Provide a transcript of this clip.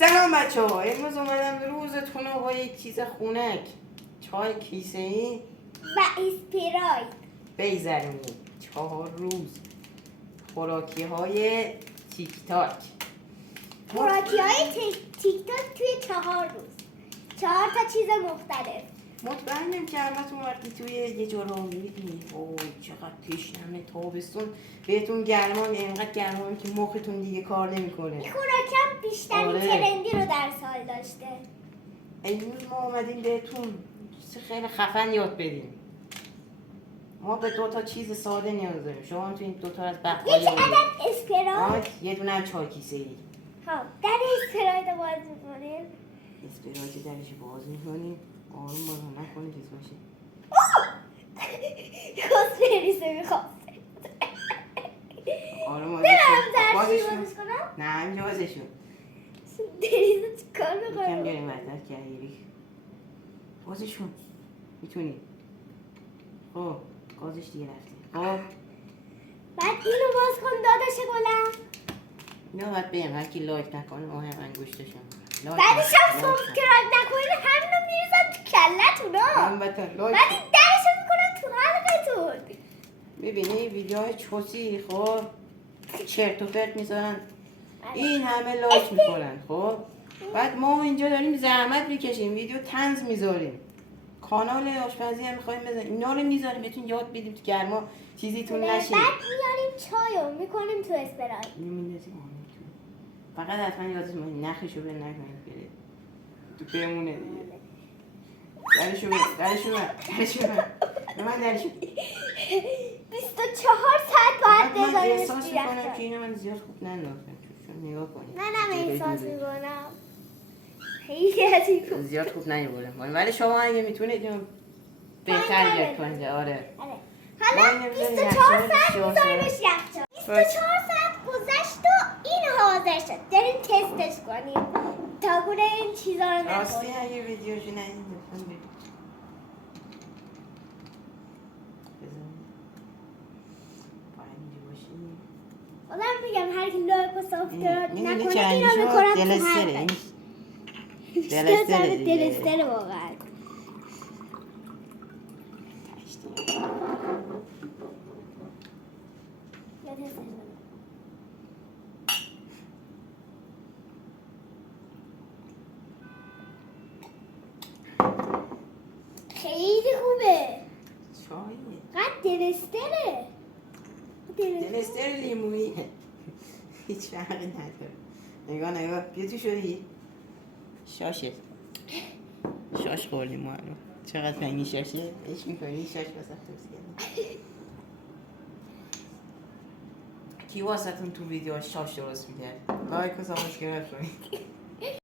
سلام بچه ها، امروز اومدم روزتون رو با یک چیز خونک چای کیسه ای و اسپراید بیزرونی 4 روز خوراکی های تیک تاک. خوراکی های تیک تاک توی 4 روز 4 تا چیز مختلف. مطمئنم که همتون وقتی توی یه جا میدید اوه چقدر تشنمه تابستون بهتون گرمان، اینقدر گرمانه که مختون دیگه کار نمیکنه. این خوراکی هم بیشترین آره. ترندی رو در سال داشته. امروز ما اومدیم بهتون خیلی خفن یاد بدیم. ما به 2 تا چیز ساده نیاز داریم. شما هم تو این 2 تا از بقال یک عدد اسپراید. یه دونه هم چای کیسه ای. ها در اسپراید رو باز میکنیم. اسپراید درش باز میکنیم. آروم باز نکنه چیز باشه. خواست بریزه میخواست. آروم برم درشی بازش کنم؟ نه اینجا بازش کن. دریزه چی کار یکم میکنم؟ بیاریم وردت کردی. بازش کن. میتونی. خب گازش دیگه رفته. خب بعد اینو باز کن داداش گلم. اینا باید بگم هر کی لایک نکنه ما هم انگشتشم. بعدش هم سابسکرایب نکنین همینو میریزم تو کلتون ها. البته لایک. بعد این درشو میکنم تو حلقتون. میبینی ویدیوهای چوسی خب چرت و پرت میذارن این همه لایک میکنن. خب بعد ما اینجا داریم زحمت میکشیم ویدیو طنز میذاریم، کانال آشپزی هم میخوایم بزنیم، اینا رو میذاریم بهتون یاد بدیم تو گرما چیزیتون نشه. بعد میاریم چایو میکنیم تو اسپراید. میندازیم فقط حتما یادتون باشه نخشو بر نکنید بره تو بمونه دیگه. درشو بر من درشو 24 ساعت باید من بذاریمش احساس تو میکنم یخچال. که اینو من زیاد خوب ننداختم چون نگاه کنید منم احساس میکنم خیلی عجیبه. زیاد خوب نیوردم ولی شما اگه میتونید اینو بهتر یاد کنید. آره حالا ما 24 ساعت میذاریمش یخچال. 24 ساعت گذشت و این حاضر شد. بریم تستش کنیم تا گونه این چیزا رو راستی نکنیم. اگه ویدیوشو ندید لطفاً برید آدم میگم هر کی لایک و سابسکرایب می‌دونی نکنه چند اینو شما میکنم تو دلستره حلقش. دلستره دیگه. دلستره واقعا. خیلی خوبه. چایه قد دلستره. دلستر لیمویی هیچ فرقی نداره. نگاه بیا تو شدی شاشه شاش خوردیم ما الان. چقدر پنگی شاشه اش میکنی شاش واسه توست کی واسهتون تو ویدیو شاش درست میکرد؟ لایک و سابسکرایب کنید.